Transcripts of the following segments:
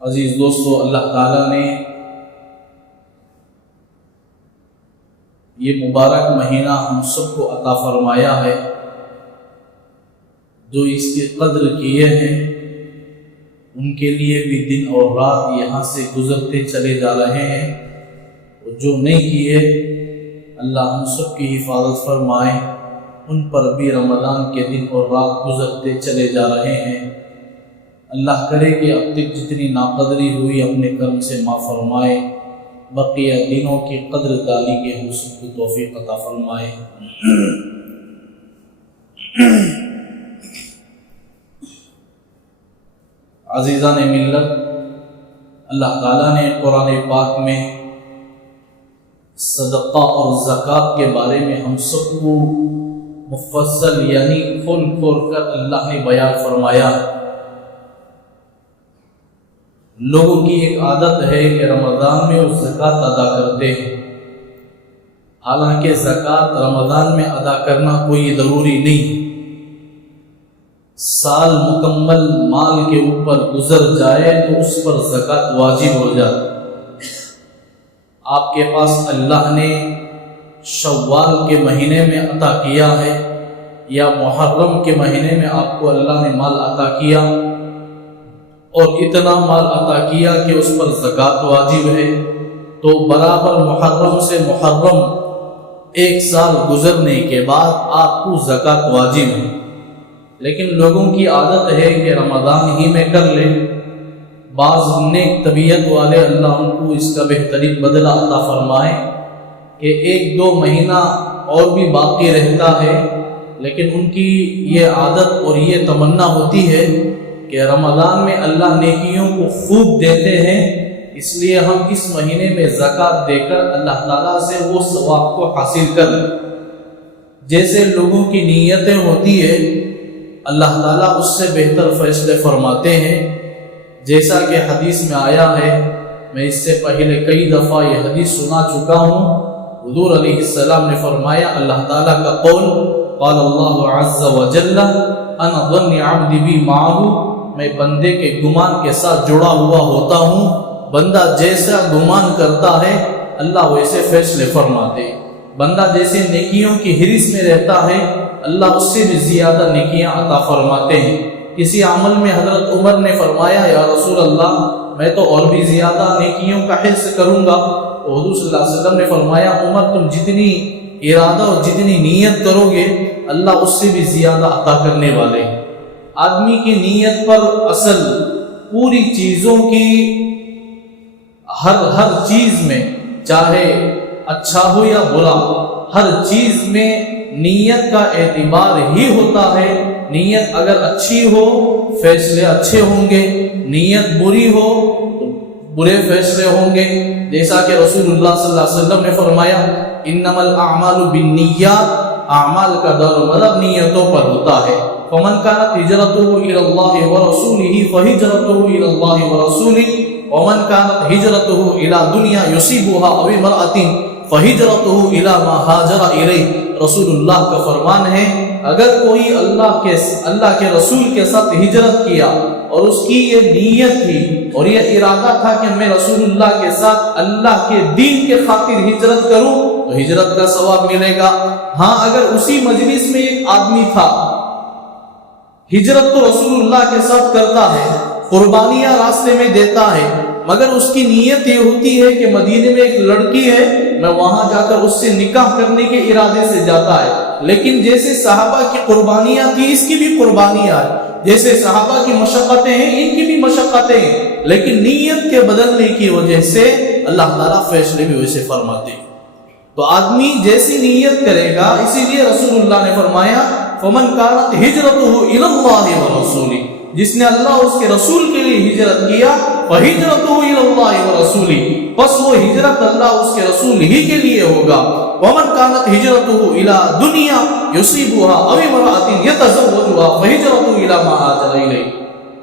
عزیز دوستو، اللہ تعالیٰ نے یہ مبارک مہینہ ہم سب کو عطا فرمایا ہے۔ جو اس کی قدر کیے ہیں ان کے لیے بھی دن اور رات یہاں سے گزرتے چلے جا رہے ہیں، اور جو نہیں کیے اللہ ہم سب کی حفاظت فرمائے، ان پر بھی رمضان کے دن اور رات گزرتے چلے جا رہے ہیں۔ اللہ کرے کہ اب تک جتنی ناقدری ہوئی اپنے کرم سے معاف فرمائے، بقیہ دنوں کی قدر دانی کے ہم سب کو توفیق عطا فرمائے۔ عزیزان ملت، اللہ تعالیٰ نے قرآن پاک میں صدقہ اور زکوٰۃ کے بارے میں ہم سب کو مفصل یعنی کھول کھول کر اللہ نے بیان فرمایا۔ لوگوں کی ایک عادت ہے کہ رمضان میں وہ زکوٰۃ ادا کرتے ہیں، حالانکہ زکوٰۃ رمضان میں ادا کرنا کوئی ضروری نہیں۔ سال مکمل مال کے اوپر گزر جائے تو اس پر زکوٰۃ واجب ہو جاتی۔ آپ کے پاس اللہ نے شوال کے مہینے میں عطا کیا ہے یا محرم کے مہینے میں آپ کو اللہ نے مال عطا کیا، اور اتنا مال عطا کیا کہ اس پر زکوٰۃ واجب ہے، تو برابر محرم سے محرم ایک سال گزرنے کے بعد آپ کو زکوٰۃ واجب ہے۔ لیکن لوگوں کی عادت ہے کہ رمضان ہی میں کر لیں۔ بعض نیک طبیعت والے اللہ ان کو اس کا بہترین بدلہ عطا فرمائے کہ ایک دو مہینہ اور بھی باقی رہتا ہے، لیکن ان کی یہ عادت اور یہ تمنا ہوتی ہے کہ رمضان میں اللہ نیکیوں کو خوب دیتے ہیں، اس لیے ہم اس مہینے میں زکوٰۃ دے کر اللہ تعالیٰ سے وہ ثواب کو حاصل کر لیں۔ جیسے لوگوں کی نیتیں ہوتی ہے اللہ تعالیٰ اس سے بہتر فیصلے فرماتے ہیں، جیسا کہ حدیث میں آیا ہے۔ میں اس سے پہلے کئی دفعہ یہ حدیث سنا چکا ہوں۔ حضور علیہ السلام نے فرمایا، اللہ تعالیٰ کا قول، قال اللہ عز وجل انا ظن عبدی بی معه، میں بندے کے گمان کے ساتھ جڑا ہوا ہوتا ہوں، بندہ جیسا گمان کرتا ہے اللہ ویسے فیصلے فرماتے۔ بندہ جیسے نیکیوں کی حرص میں رہتا ہے اللہ اس سے بھی زیادہ نیکیاں عطا فرماتے ہیں۔ کسی عمل میں حضرت عمر نے فرمایا، یا رسول اللہ میں تو اور بھی زیادہ نیکیوں کا حرص کروں گا، تو حضور صلی اللہ علیہ وسلم نے فرمایا، عمر تم جتنی ارادہ اور جتنی نیت کرو گے اللہ اس سے بھی زیادہ عطا کرنے والے ہیں۔ آدمی کی نیت پر اصل پوری چیزوں کی ہر چیز میں، چاہے اچھا ہو یا برا، ہر چیز میں نیت کا اعتبار ہی ہوتا ہے۔ نیت اگر اچھی ہو فیصلے اچھے ہوں گے، نیت بری ہو تو برے فیصلے ہوں گے۔ جیسا کہ رسول اللہ صلی اللہ علیہ وسلم نے فرمایا، انما الاعمال بالنیات، اعمال کا دار و مدار نیتوں پر ہوتا ہے۔ فمن كانت هجرته الى الله ورسوله فهجرته الى الله ورسوله، ومن كانت هجرته الى دنیا يصيبها او امرأة فهجرته الى ما هاجر الیہ۔ رسول اللہ کا فرمان ہے، اگر کوئی اللہ کے رسول کے ساتھ ہجرت کیا اور اس کی یہ نیت تھی اور یہ ارادہ تھا کہ میں رسول اللہ کے ساتھ اللہ کے دین کے خاطر ہجرت کروں تو ہجرت کا ثواب ملے گا۔ ہاں اگر اسی مجلس میں ایک آدمی تھا، ہجرت تو رسول اللہ کے ساتھ کرتا ہے، قربانیاں راستے میں دیتا ہے، مگر اس کی نیت یہ ہوتی ہے کہ مدینے میں ایک لڑکی ہے، میں وہاں جا کر اس سے نکاح کرنے کے ارادے سے جاتا ہے۔ لیکن جیسے صحابہ کی قربانیاں تھی اس کی بھی قربانیاں ہیں، جیسے صحابہ کی مشقتیں ہیں ان کی بھی مشقتیں ہیں، لیکن نیت کے بدلنے کی وجہ سے اللہ تعالیٰ فیصلے بھی ویسے فرماتے ہیں۔ تو آدمی جیسی نیت کرے گا، اسی لیے رسول اللہ نے فرمایا، فمن كانت هجرته الى الله ورسوله، جس نے اللہ اس کے رسول کے لیے ہجرت کیا، فہجرته الى الله ورسوله، بس وہ ہجرت اللہ اس کے رسول ہی کے لیے ہوگا۔ ومن كانت هجرته الى دنیا يصيبها او امرأة يتزوجها فهجرته الى ما هاجر الیہ،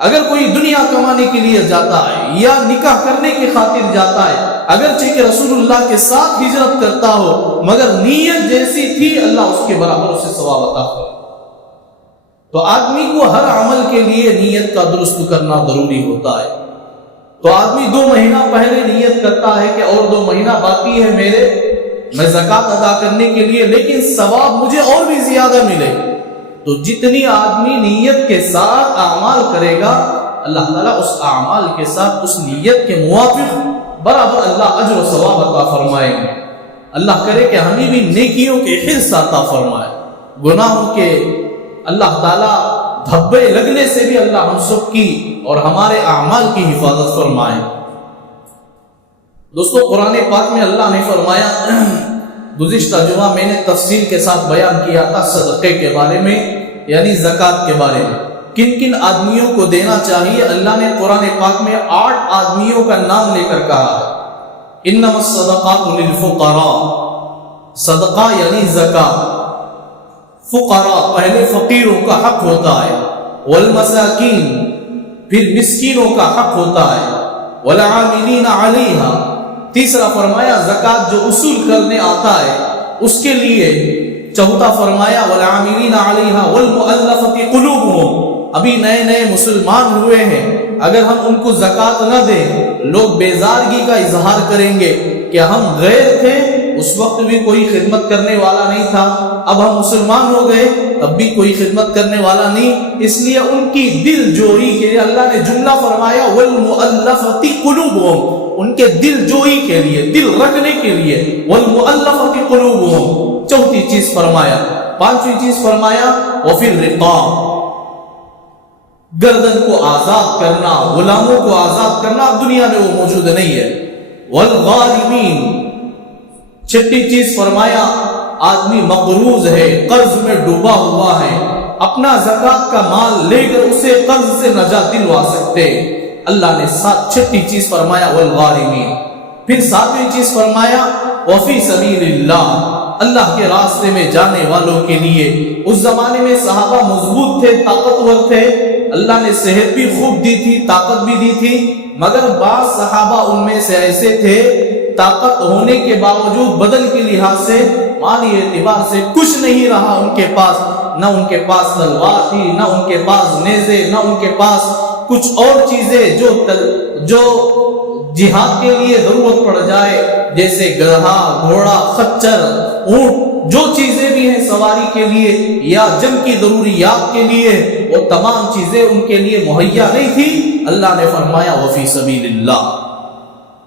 اگر کوئی دنیا کمانے کے لیے جاتا ہے یا نکاح کرنے کی خاطر جاتا ہے، اگرچہ کہ رسول اللہ کے ساتھ ہجرت کرتا ہو مگر نیت جیسی تھی اللہ اس کے برابر اسے ثواب عطا کرے۔ تو آدمی کو ہر عمل کے لیے نیت کا درست کرنا ضروری ہوتا ہے۔ تو آدمی 2 مہینہ پہلے نیت کرتا ہے کہ اور 2 مہینہ باقی ہے میں زکات ادا کرنے کے لیے، لیکن ثواب مجھے اور بھی زیادہ ملے، تو جتنی آدمی نیت کے ساتھ اعمال کرے گا اللہ تعالیٰ اس اعمال کے ساتھ اس نیت کے موافق برابر اللہ اجر و ثواب عطا فرمائیں گے۔ اللہ کرے کہ ہمیں بھی نیکیوں کے حرص عطا فرمائے، گناہوں کے اللہ تعالیٰ دھبے لگنے سے بھی اللہ ہم سب کی اور ہمارے اعمال کی حفاظت فرمائے۔ دوستو قرآن پاک میں اللہ نے فرمایا، گزشتہ جمعہ میں نے تفصیل کے ساتھ بیان کیا تھا صدقے کے بارے میں، یعنی زکوٰۃ کے بارے میں، کن کن آدمیوں کو دینا چاہیے۔ اللہ نے قرآن پاک میں 8 آدمیوں کا نام لے کر کہا ہے، انما الصدقات للفقراء، صدقہ یعنی زکوٰۃ، فقراء پہلے فقیروں کا حق ہوتا ہے، والمساکین پھر مسکینوں کا حق ہوتا ہے، والعاملین علیہا، تیسرا فرمایا زکوٰۃ جو اصول کرنے آتا ہے اس کے لیے، چوتھا فرمایا والعاملین علیہا والمؤلفۃ قلوبہم، ابھی نئے نئے مسلمان ہوئے ہیں، اگر ہم ان کو زکوٰۃ نہ دیں لوگ بیزارگی کا اظہار کریں گے کہ ہم غیر تھے، اس وقت بھی کوئی خدمت کرنے والا نہیں تھا، اب ہم مسلمان ہو گئے تب بھی کوئی خدمت کرنے والا نہیں، اس لیے ان کی دل جوئی کے لیے اللہ نے جملہ فرمایا والمؤلفۃ قلوبہم، ان کے دل جوئی کے لیے، دل رکھنے کے لیے، والمؤلفۃ قلوبہم، چوتھی چیز فرمایا، پانچویں چیز فرمایا وفی الرقاب، گردن کو آزاد کرنا، غلاموں کو آزاد کرنا، دنیا میں وہ موجود نہیں ہے، والغارمین، چھٹی چیز فرمایا آدمی مقروض ہے، قرض میں ڈوبا ہوا ہے، اپنا زکوٰۃ کا مال لے کر اسے قرض سے نجات دلوا سکتے، اللہ نے چھٹی چیز فرمایا والغارمین، پھر ساتویں چیز فرمایا وفی سبیل اللہ، اللہ کے راستے میں جانے والوں کے لیے۔ اس زمانے میں صحابہ مضبوط تھے، طاقتور تھے، اللہ نے صحت بھی خوب دی تھی، طاقت بھی دی تھی، مگر بعض صحابہ ان میں سے ایسے تھے طاقت ہونے کے باوجود بدن کے لحاظ سے، مالی اعتبار سے کچھ نہیں رہا ان کے پاس، نہ ان کے پاس تلوار تھی، نہ ان کے پاس نیزے، نہ ان کے پاس کچھ اور چیزیں جو جہاد کے لیے ضرورت پڑ جائے، جیسے گدھا، گھوڑا، خچر، اونٹ، جو چیزیں بھی ہیں سواری کے لیے یا جنگ کی ضروریات کے لیے، وہ تمام چیزیں ان کے لیے مہیا نہیں تھی۔ اللہ نے فرمایا وفی سبیل اللہ،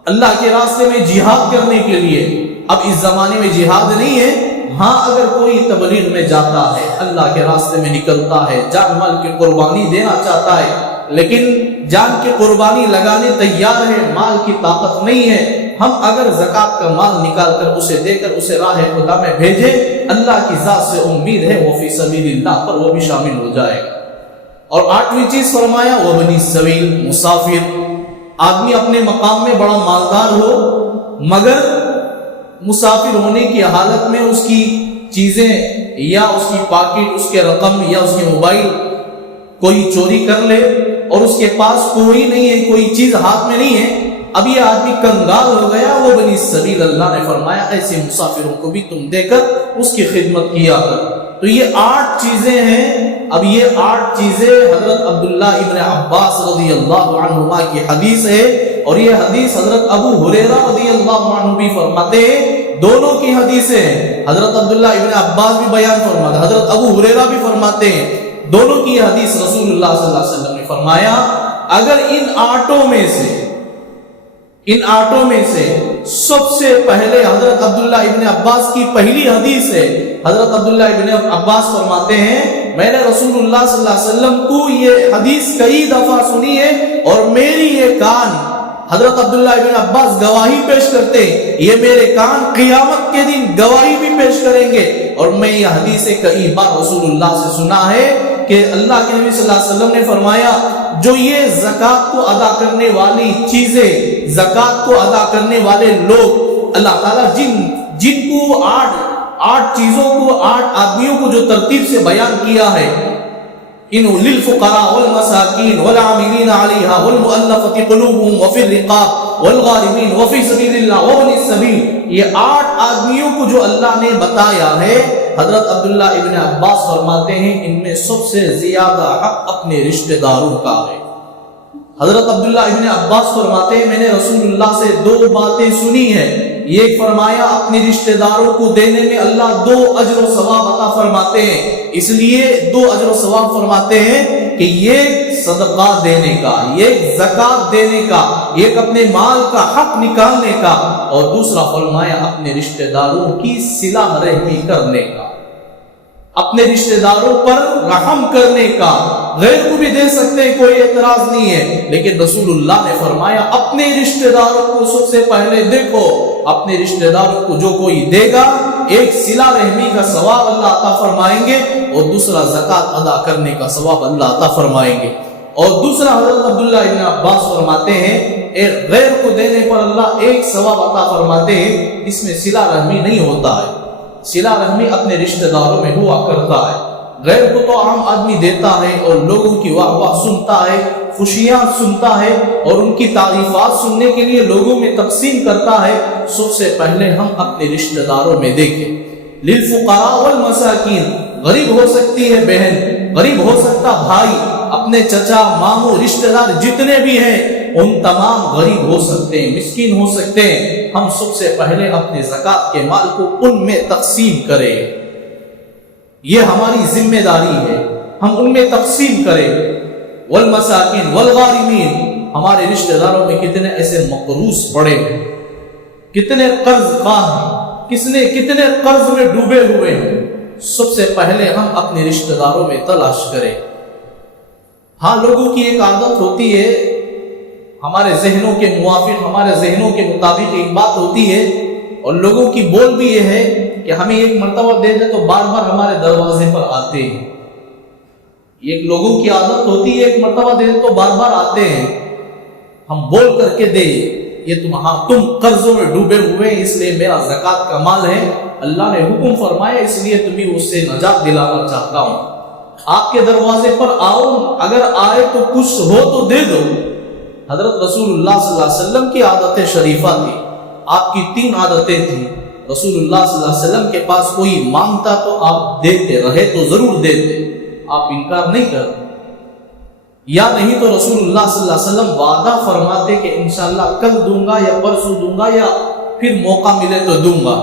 اللہ کے راستے میں جہاد کرنے کے لیے۔ اب اس زمانے میں جہاد نہیں ہے، ہاں اگر کوئی تبلیغ میں جاتا ہے، اللہ کے راستے میں نکلتا ہے، جان مال کی قربانی دینا چاہتا ہے، لیکن جان کی قربانی لگانے تیار ہے، مال کی طاقت نہیں ہے، ہم اگر زکوٰۃ کا مال نکال کر اسے دے کر اسے راہ خدا میں بھیجیں، اللہ کی ذات سے امید ہے وہ فی سبیل اللہ پر وہ بھی شامل ہو جائے گا۔ اور 8ویں چیز فرمایا وابن السبیل، مسافر، آدمی اپنے مقام میں بڑا مالدار ہو مگر مسافر ہونے کی حالت میں اس کی چیزیں یا اس کی پاکٹ، اس کے رقم یا اس کے موبائل کوئی چوری کر لے اور اس کے پاس کوئی نہیں ہے، کوئی چیز ہاتھ میں نہیں ہے، اب یہ آدمی کنگال ہو گیا، وہ بنی السبیل، اللہ نے فرمایا ایسے مسافروں کو بھی تم دے کر اس کی خدمت کیا کر۔ تو یہ 8 چیزیں ہیں۔ اب یہ 8 چیزیں حضرت عبداللہ ابن عباس رضی اللہ عنہما کی حدیث ہے، اور یہ حدیث حضرت ابو ہریرہ رضی اللہ عنہ بھی فرماتے ہیں، دونوں کی حدیثیں ہیں، حضرت عبداللہ ابن عباس بھی بیان فرماتے ہیں، حضرت ابو ہریرہ بھی فرماتے ہیں، دونوں کی حدیث رسول اللہ صلی اللہ علیہ وسلم نے فرمایا اگر ان 8 میں سے سب سے پہلے حضرت عبداللہ ابن عباس کی پہلی حدیث ہے، حضرت عبداللہ ابن عباس فرماتے ہیں میں نے رسول اللہ صلی اللہ علیہ وسلم کو یہ حدیث کئی دفعہ سنی ہے اور میری یہ کان، حضرت عبداللہ ابن عباس گواہی پیش کرتے ہیں، یہ میرے کان قیامت کے دن گواہی بھی پیش کریں گے، اور میں یہ حدیث کئی بار رسول اللہ سے سنا ہے کہ اللہ کے نبی صلی اللہ علیہ وسلم نے فرمایا جو یہ زکوٰۃ کو ادا کرنے والی چیزیں، زکوٰۃ کو ادا کرنے والے لوگ، اللہ تعالیٰ جن کو 8 چیزوں کو 8 آدمیوں کو جو ترتیب سے بیان کیا ہے، ان للفقراء والمساکین والعاملین علیہا والمؤلفۃ قلوبہم وفی الرقاب والغارمین وفی سبیل اللہ وابن السبیل، یہ 8 آدمیوں کو جو اللہ نے بتایا ہے، حضرت عبداللہ ابن عباس فرماتے ہیں ان میں سب سے زیادہ حق اپنے رشتہ داروں کا ہے۔ حضرت عبداللہ ابن عباس فرماتے ہیں میں نے رسول اللہ سے 2 باتیں سنی ہیں. یہ فرمایا اپنے رشتہ داروں کو دینے میں اللہ 2 اجر و ثواب عطا فرماتے ہیں. اس لیے 2 اجر و ثواب فرماتے ہیں کہ یہ صدقہ دینے کا، یہ زکات دینے کا، ایک اپنے مال کا حق نکالنے کا، اور دوسرا فرمایا اپنے رشتہ داروں کی صلہ رحمی کرنے کا، اپنے رشتہ داروں پر رحم کرنے کا. غیر کو بھی دے سکتے ہیں، کوئی اعتراض نہیں ہے، لیکن رسول اللہ نے فرمایا اپنے رشتہ داروں کو سب سے پہلے دیکھو. اپنے رشتہ داروں کو جو کوئی دے گا ایک صلہ رحمی کا ثواب اللہ عطا فرمائیں گے، اور دوسرا زکات ادا کرنے کا ثواب اللہ عطا فرمائیں گے. اور دوسرا حضرت عبداللہ ابن عباس فرماتے ہیں ایک غیر کو دینے پر اللہ ایک ثواب عطا فرماتے ہیں. اس میں صلہ رحمی نہیں ہوتا ہے. صلہ رحمی اپنے رشتہ داروں میں ہوا کرتا ہے. غیر کو تو عام آدمی دیتا ہے اور لوگوں کی واہ واہ سنتا ہے، خوشیاں سنتا ہے، اور ان کی تعریفات سننے کے لیے لوگوں میں تقسیم کرتا ہے. سب سے پہلے ہم اپنے رشتہ داروں میں دیکھیں. للفقراء والمساکین، غریب ہو سکتی ہے بہن، غریب ہو سکتا بھائی، اپنے چچا ماموں رشتہ دار جتنے بھی ہیں ان تمام غریب ہو سکتے ہیں، مسکین ہو سکتے ہیں. ہم سب سے پہلے اپنے زکات کے مال کو ان میں تقسیم کریں. یہ ہماری ذمہ داری ہے، ہم ان میں تقسیم کریں. والمساکین والغارمین، ہمارے رشتہ داروں میں کتنے ایسے مقروض پڑے ہیں، کتنے قرض خواہ ہیں، کتنے قرض میں ڈوبے ہوئے ہیں. سب سے پہلے ہم اپنے رشتہ داروں میں تلاش کریں. ہاں لوگوں کی ایک عادت ہوتی ہے، ہمارے ذہنوں کے موافق، ہمارے ذہنوں کے مطابق ایک بات ہوتی ہے، اور لوگوں کی بول بھی یہ ہے کہ ہمیں ایک مرتبہ دے دے تو بار بار ہمارے دروازے پر آتے ہیں. ایک لوگوں کی عادت ہوتی ہے ایک مرتبہ دے دے تو بار بار آتے ہیں. ہم بول کر کے دے، یہ تم قرضوں میں ڈوبے ہوئے ہیں، اس لیے میرا زکات کا مال ہے، اللہ نے حکم فرمایا، اس لیے تمہیں اس سے نجات دلانا چاہتا ہوں. آپ کے دروازے پر آؤ، اگر آئے تو کچھ ہو تو دے دو. حضرت رسول اللہ صلی اللہ علیہ وسلم کی عادت شریفہ تھی. آپ کی 3 عادتیں تھیں. رسول اللہ صلی اللہ علیہ وسلم کے پاس کوئی مانگتا تو آپ دیتے، رہے تو ضرور دیتے، آپ انکار نہیں کرتے. یا نہیں تو رسول اللہ صلی اللہ علیہ وسلم وعدہ فرماتے کہ انشاءاللہ کل دوں گا یا پرسوں دوں گا یا پھر موقع ملے تو دوں گا.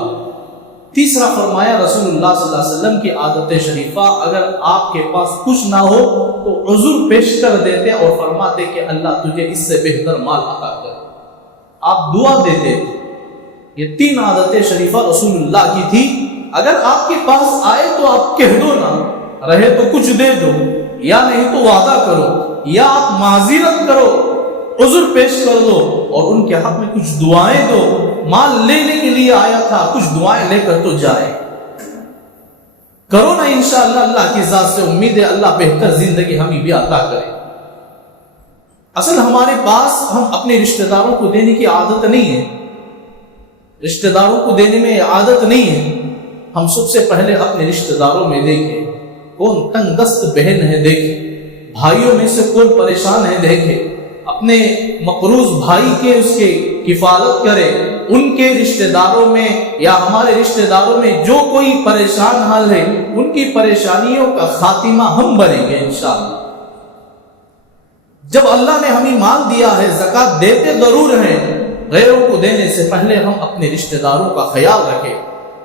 تیسرا فرمایا رسول اللہ صلی اللہ علیہ وسلم کی عادت شریفہ، اگر آپ کے پاس کچھ نہ ہو تو عذر پیش کر دیتے اور فرماتے کہ اللہ تجھے اس سے بہتر مال عطا کر. آپ دعا دیتے. یہ 3 عادتیں شریفہ رسول اللہ کی تھی. اگر آپ کے پاس آئے تو آپ کہہ دو نا، رہے تو کچھ دے دو، یا نہیں تو وعدہ کرو، یا آپ معذرت کرو، عذر پیش کر دو، اور ان کے حق میں کچھ دعائیں دو. مال لینے کے لیے آیا تھا، کچھ دعائیں لے کر تو جائے. کرو نا، انشاءاللہ اللہ کی ذات سے امید ہے اللہ بہتر زندگی ہمیں بھی عطا کرے. اصل ہمارے پاس ہم اپنے رشتہ داروں کو دینے کی عادت نہیں ہے، رشتہ داروں کو دینے میں عادت نہیں ہے. ہم سب سے پہلے اپنے رشتہ داروں میں دیکھیں کون تنگ دست بہن ہے، دیکھیں بھائیوں میں سے کون پریشان ہے، دیکھیں اپنے مقروض بھائی کے اس کے کفالت کرے. ان کے رشتہ داروں میں یا ہمارے رشتہ داروں میں جو کوئی پریشان حال ہے ان کی پریشانیوں کا خاتمہ ہم بنیں گے انشاءاللہ. جب اللہ نے ہمیں مال دیا ہے، زکات دیتے ضرور ہیں، غیروں کو دینے سے پہلے ہم اپنے رشتہ داروں کا خیال رکھیں.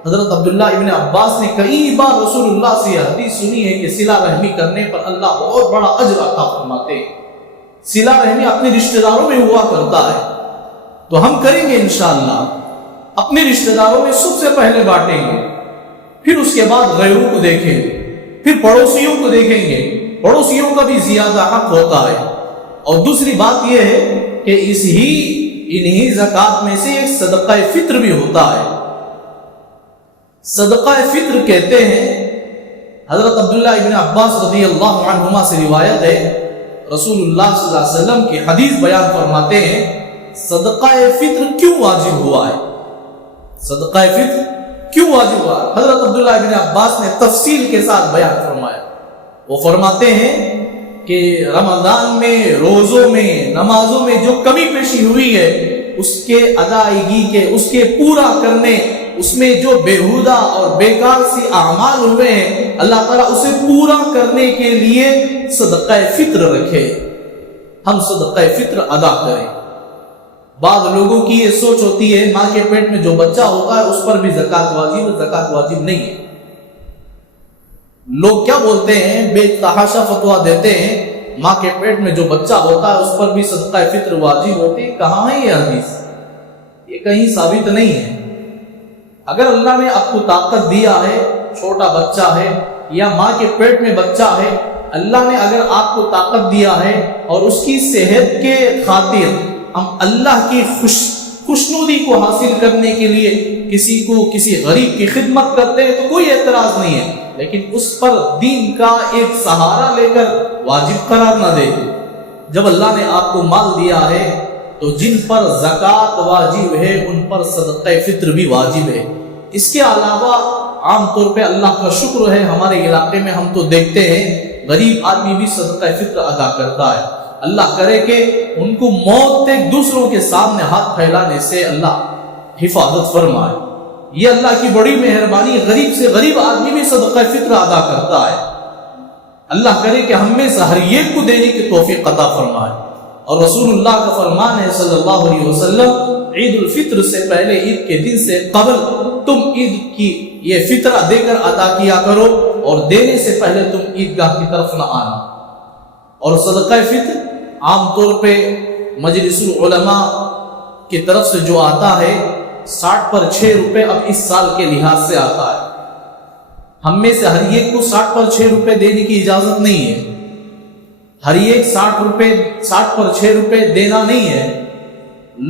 حضرت عبداللہ ابن عباس نے کئی بار رسول اللہ سے یہ حدیث سنی ہے کہ صلہ رحمی کرنے پر اللہ بہت بڑا اجر عطا فرماتے ہیں. صلہ رحمی اپنے رشتہ داروں میں ہوا کرتا ہے، تو ہم کریں گے انشاءاللہ. اپنے رشتہ داروں میں سب سے پہلے بانٹیں گے، پھر اس کے بعد غیروں کو دیکھیں، پھر پڑوسیوں کو دیکھیں گے. پڑوسیوں کا بھی زیادہ حق ہوتا ہے. اور دوسری بات یہ ہے کہ انہی زکات میں سے ایک صدقہ فطر بھی ہوتا ہے. صدقہ فطر کہتے ہیں، حضرت عبداللہ ابن عباس رضی اللہ عنہما سے روایت ہے، رسول اللہ صلی اللہ علیہ وسلم کی حدیث بیان فرماتے ہیں صدقہ فطر کیوں واجب ہوا ہے، صدقہ فطر کیوں واجب ہوا ہے. حضرت عبداللہ ابن عباس نے تفصیل کے ساتھ بیان فرمایا. وہ فرماتے ہیں کہ رمضان میں، روزوں میں، نمازوں میں جو کمی پیشی ہوئی ہے اس کے ادائیگی کے، اس کے پورا کرنے، اس میں جو بےہودہ اور بیکار سی اعمال ہوئے ہیں اللہ تعالیٰ اسے پورا کرنے کے لیے صدقہ فطر رکھے. ہم صدقہ فطر ادا کریں۔ بعض لوگوں کی یہ سوچ ہوتی ہے ماں کے پیٹ میں جو بچہ ہوتا ہے اس پر بھی زکوٰۃ واجب ہے، زکوٰۃ واجب نہیں ہے۔ لوگ کیا بولتے ہیں، بے تحاشا فتویٰ دیتے ہیں ماں کے پیٹ میں جو بچہ ہوتا ہے اس پر بھی صدقہ فطر واجب ہوتی ہے۔ کہاں ہے یہ حدیث؟ یہ کہیں ثابت نہیں ہے۔ اگر اللہ نے آپ کو طاقت دیا ہے، چھوٹا بچہ ہے یا ماں کے پیٹ میں بچہ ہے، اللہ نے اگر آپ کو طاقت دیا ہے اور اس کی صحت کے خاطر ہم اللہ کی خوشنودی کو حاصل کرنے کے لیے کسی غریب کی خدمت کرتے ہیں تو کوئی اعتراض نہیں ہے، لیکن اس پر دین کا ایک سہارا لے کر واجب قرار نہ دے۔ جب اللہ نے آپ کو مال دیا ہے تو جن پر زکوٰۃ واجب ہے ان پر صدقہ فطر بھی واجب ہے۔ اس کے علاوہ عام طور پہ اللہ کا شکر ہے، ہمارے علاقے میں ہم تو دیکھتے ہیں غریب آدمی بھی صدقہ فطر ادا کرتا ہے۔ اللہ کرے کہ ان کو موت تک دوسروں کے سامنے ہاتھ پھیلانے سے اللہ حفاظت فرمائے۔ یہ اللہ کی بڑی مہربانی، غریب سے غریب آدمی بھی صدقہ فطر ادا کرتا ہے۔ اللہ کرے کہ ہم میں سے ہر ایک کو دینے کی توفیق عطا فرمائے۔ اور رسول اللہ کا فرمان ہے صلی اللہ علیہ وسلم، عید الفطر سے پہلے، عید کے دن سے قبل تم عید کی یہ فطرہ دے کر ادا کیا کرو، اور دینے سے پہلے تم عیدگاہ کی طرف نہ آنا۔ اور صدقہ فطر عام طور پہ مجلس العلماء کی طرف سے جو آتا ہے 60 پر 6 روپے اب اس سال کے لحاظ سے آتا ہے۔ ہم میں سے ہر ایک کو 60 پر 6 روپے دینے کی اجازت نہیں ہے۔ ہر ایک 60 پر 6 روپے دینا نہیں ہے۔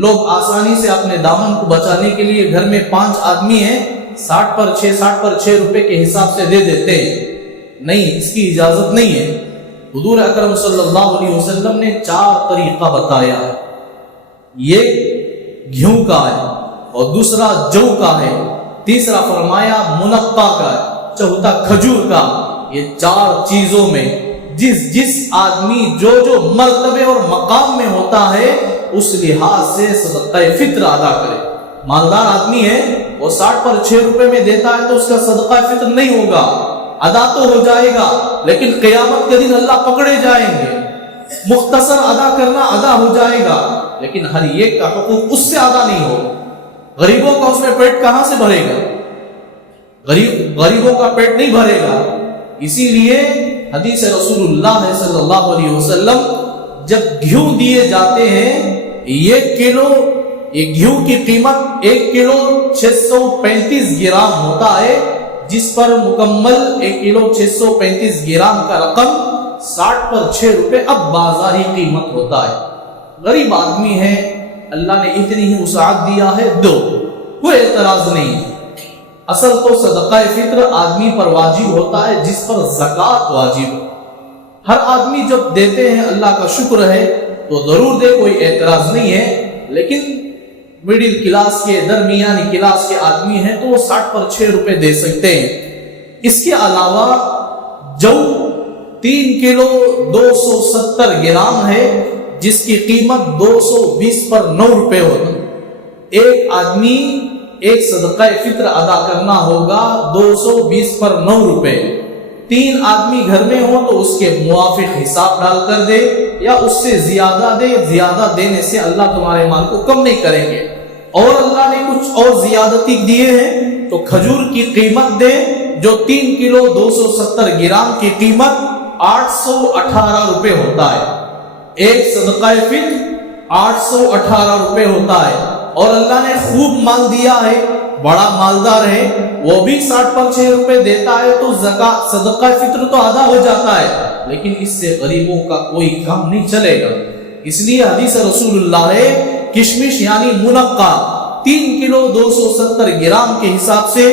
لوگ آسانی سے اپنے دامن کو بچانے کے لیے گھر میں 5 آدمی ہیں، 60 پر 6 روپے کے حساب سے دے دیتے ہیں۔ نہیں، اس کی اجازت نہیں ہے۔ حضور اکرم صلی اللہ علیہ وسلم نے 4 طریقہ بتایا ہے۔ یہ گھیوں کا ہے، اور دوسرا جو کا ہے، تیسرا فرمایا منقع کا ہے، چوتھا کھجور کا۔ یہ 4 چیزوں میں جس آدمی جو مرتبے اور مقام میں ہوتا ہے اس لحاظ سے صدقہ فطر ادا کرے۔ مالدار آدمی ہے، وہ 60 پر 6 روپے میں دیتا ہے تو اس کا صدقہ فطر نہیں ہوگا، ادا تو ہو جائے گا لیکن قیامت کے دن اللہ پکڑے جائیں گے۔ مختصر ادا کرنا ادا ہو جائے گا لیکن ہر ایک کا حقوق اس سے ادا نہیں ہوگا۔ غریبوں کا اس میں پیٹ کہاں سے بھرے گا؟ غریبوں کا پیٹ نہیں بھرے گا۔ اسی لیے حدیث رسول اللہ صلی اللہ علیہ وسلم، جب گھیو دیے جاتے ہیں، 1 کلو، ایک گھیو کی قیمت 1 کلو 635 گرام ہوتا ہے، جس پر مکمل 1 کلو 635 گرام کا رقم 60 پر 6 روپے اب بازاری قیمت ہوتا ہے۔ غریب آدمی ہے، اللہ نے اتنی ہی وسعت دیا ہے، دو، کوئی اعتراض نہیں۔ اصل تو صدقہ فطر آدمی پر واجب ہوتا ہے جس پر زکوٰۃ واجب ہے۔ ہر آدمی جب دیتے ہیں، اللہ کا شکر ہے، تو ضرور دے، کوئی اعتراض نہیں ہے، لیکن مڈل کلاس کے، درمیانی کلاس کے آدمی ہیں تو وہ 60 پر 6 روپے دے سکتے ہیں۔ اس کے علاوہ جو 3 کلو 270 گرام ہے، جس کی قیمت 220 پر 9 روپے ہوتی، ایک آدمی ایک صدقہ فطر ادا کرنا ہوگا 220 پر 9 روپے۔ 3 آدمی گھر میں ہوں تو اس کے موافق حساب ڈال کر دے یا اس سے زیادہ دے، زیادہ دینے سے اللہ تمہارے مال کو کم نہیں کریں گے۔ اور اللہ نے کچھ اور زیادتی دیے ہیں تو کھجور کی قیمت دے، جو 3 کلو 270 گرام کی قیمت 818 روپے ہوتا ہے۔ ایک صدقہ فطر 818 روپے ہوتا ہے۔ اور اللہ نے خوب مال دیا ہے، بڑا مالدار ہے، وہ بھی 60 پر 6 روپے دیتا ہے تو زکوٰۃ صدقہ فطر تو ادا ہو جاتا ہے، لیکن اس سے غریبوں کا کوئی کام نہیں چلے گا۔ اس لیے حدیث رسول اللہ ہے، کشمش یعنی منقع 3 کلو 270 گرام کے حساب سے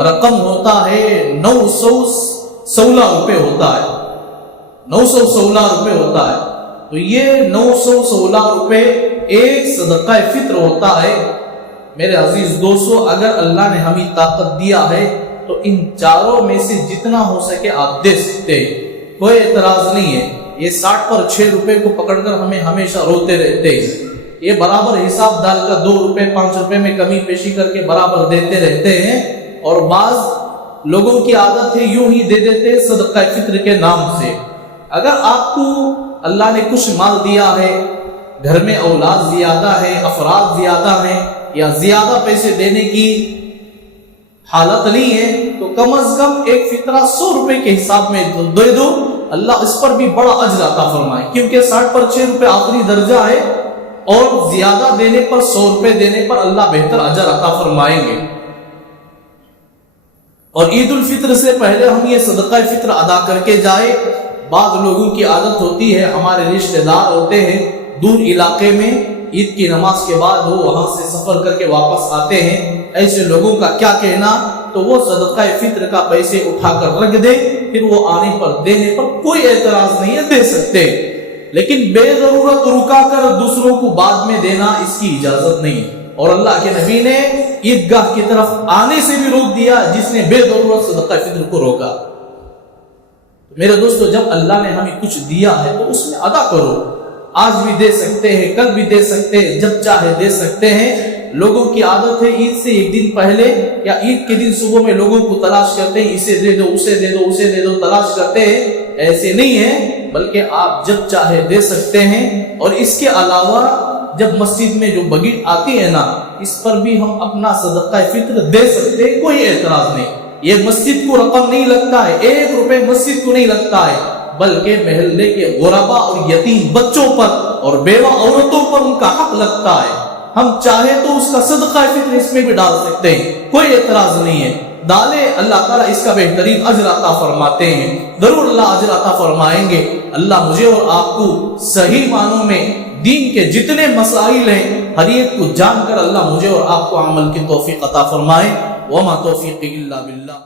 رقم ہوتا ہے 916 روپے ہوتا ہے، 916 روپے ہوتا ہے۔ تو یہ 916 روپے ایک صدقہ فطر ہوتا ہے۔ میرے عزیز دوستو، اگر اللہ نے ہمیں طاقت دیا ہے تو ان 4 میں سے جتنا ہو سکے آپ دے سکتے، کوئی اعتراض نہیں ہے۔ یہ 60 پر 6 روپے کو پکڑ کر ہمیں ہمیشہ روتے رہتے ہیں، یہ برابر حساب ڈال کر 2 روپے 5 روپے میں کمی پیشی کر کے برابر دیتے رہتے ہیں، اور بعض لوگوں کی عادت ہے یوں ہی دے دیتے صدقہ فطر کے نام سے۔ اگر آپ کو اللہ نے کچھ مال دیا ہے، گھر میں اولاد زیادہ ہے، افراد زیادہ ہیں، یا زیادہ پیسے دینے کی حالت نہیں ہے، تو کم از کم ایک فطرہ 100 روپے کے حساب میں دے دو، اللہ اس پر بھی بڑا اجر عطا فرمائے، کیونکہ 60 پر 6 روپے آخری درجہ ہے، اور زیادہ دینے پر 100 روپے دینے پر اللہ بہتر اجر عطا فرمائیں گے۔ اور عید الفطر سے پہلے ہم یہ صدقہ فطر ادا کر کے جائے۔ بعض لوگوں کی عادت ہوتی ہے، ہمارے رشتہ دار ہوتے ہیں دور علاقے میں، عید کی نماز کے بعد وہ وہاں سے سفر کر کے واپس آتے ہیں، ایسے لوگوں کا کیا کہنا، تو وہ صدقہ فطر کا پیسے اٹھا کر رکھ دے، پھر وہ آنے پر دینے پر کوئی اعتراض نہیں ہے، دے سکتے، لیکن بے ضرورت رکا کر دوسروں کو بعد میں دینا اس کی اجازت نہیں۔ اور اللہ کے نبی نے عیدگاہ کی طرف آنے سے بھی روک دیا جس نے بے ضرورت صدقہ فطر کو روکا۔ میرے دوستو، جب اللہ نے ہمیں کچھ دیا ہے تو اس میں ادا کرو، آج بھی دے سکتے ہیں، کل بھی دے سکتے ہیں، جب چاہے دے سکتے ہیں۔ لوگوں کی عادت ہے عید سے ایک دن پہلے یا عید کے دن صبح میں لوگوں کو تلاش کرتے ہیں، اسے دے دو، اسے دے دو، اسے دے دو، تلاش کرتے ہیں، ایسے نہیں ہے، بلکہ آپ جب چاہے دے سکتے ہیں۔ اور اس کے علاوہ جب مسجد میں جو بگیٹ آتی ہے نا، اس پر بھی ہم اپنا صدقہ فطر دے سکتے ہیں، کوئی اعتراض نہیں۔ یہ مسجد کو رقم نہیں لگتا ہے، 1 روپے مسجد کو نہیں لگتا ہے، بلکہ محلے کے غربا اور یتیم بچوں پر اور بیوہ عورتوں پر ان کا حق لگتا ہے۔ ہم چاہے تو اس کا صدقہ فطر اس میں بھی ڈال سکتے ہیں، کوئی اعتراض نہیں ہے، ڈالے، اللہ تعالیٰ اس کا بہترین اجر عطا فرماتے ہیں، ضرور اللہ اجر عطا فرمائیں گے۔ اللہ مجھے اور آپ کو صحیح معنوں میں دین کے جتنے مسائل ہیں ہر ایک کو جان کر اللہ مجھے اور آپ کو عمل کی توفیق عطا فرمائے۔ وما توفیقی الا باللہ۔